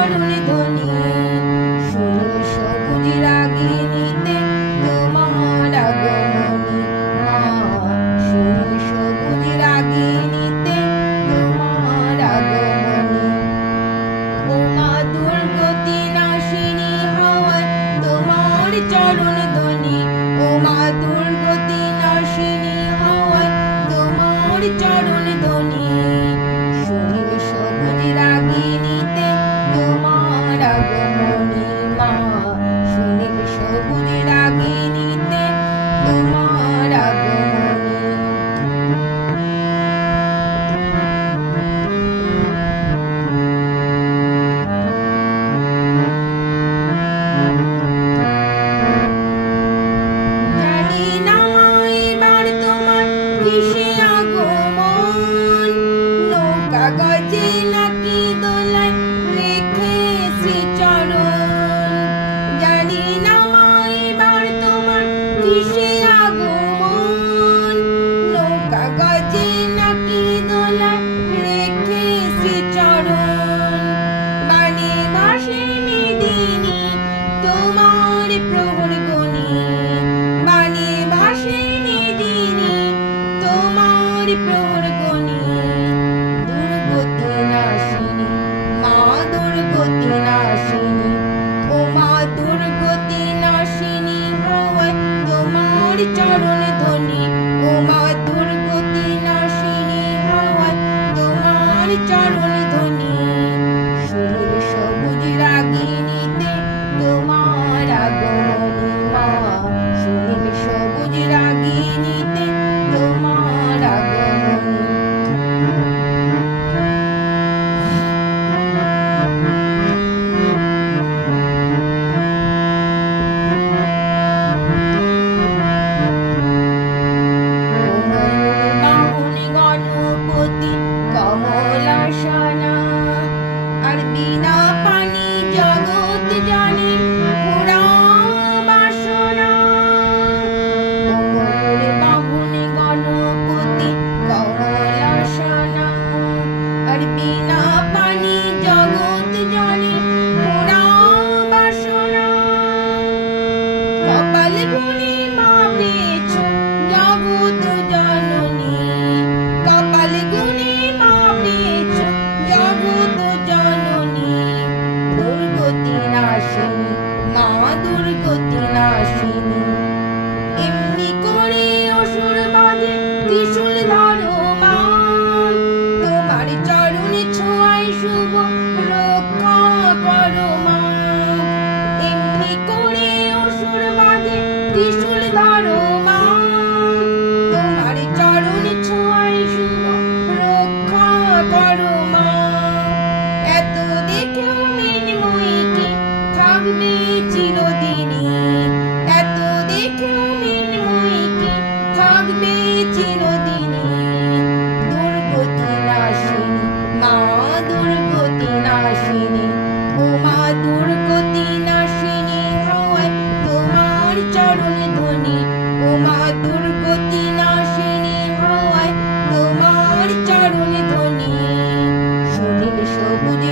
চরণে ধ্বনি শুনি সবুজ রাগিনীতে তোমার আগমনী মা শুনি সবুজ রাগিনীতে তোমার আগমনী ও মা দুর্গতি নাশিনী হওয়ায় তোমার চরণে ধ্বনি ও মা দুর্গতি নাশিনী হওয়ায় তোমার চরণে ধ্বনি শুনি সবুজ রাগিনীতে তোমার আগমনী মা শুনি সবুজ রাগিনীতে তোমার আগমনী জানি না এবার তোমার কিসে আগমন নৌকা গজে নাকি দোলায় রেখে শ্রীচরণ জানি না এবার তোমার কিসে আগমন নৌকা গজে নাকি দোলায় রেখে শ্রীচরণ বাণী ভাসে মেদিনী তোমার প্রহর গণি বাণী ভাসে মেদিনী তোমার প্রহর গণি দুর্গতি নাশিনী মা দুর্গতি নাশিনী ও মা দুর্গতি নাশিনী হওয়ায় তোমার চরণে ধ্বনি ও মা দুর্গতি নাশিনী হওয়ায় তোমার চরণে ধ্বনি শুনি সবুজ রাগিনীতে তোমার আগমনী মা শুনি সবুজ রাগিনীতে তোমার আগমনী বাহুনি গণপতি কমলাসনা আর বিনা পানি জগৎ জানে পুরা বাসনা বাহুনি গণপতি কমলাসনা আর বিনা পানি জগৎ জানে পুরা বাসনা কপাল গুণে মা পেয়েছ জগৎ জননী কপাল গুণে মা পেয়েছ জগৎ জননী দুর্গতি নাশিনী মা দুর্গতি নাশিনী এমনি করে অসুর বাঁধে ত্রিশূল ধরো মা তোমার চরণে ছোঁয়ায় শুভ রক্ষা করো মা এমনি করে অসুর বাঁধে ত্রিশূল ধরো মা তোমার চরণে ছোঁয়ায় শুভ রক্ষা করো মা এত দেখেও মৃন্ময়ীকে থাকবে চিরদিনই এত দেখেও মৃন্ময়ীকে থাকবে চিরদিনই দুর্গতি নাশিনী মা দুর্গতি নাশিনী ও মা দুর্গতি নাশিনী হওয়ায় তোমার চরণে ধ্বনি ও মা দুর্গতি নাশিনী হওয়ায় তোমার চরণে ধ্বনি শুনি সবুজ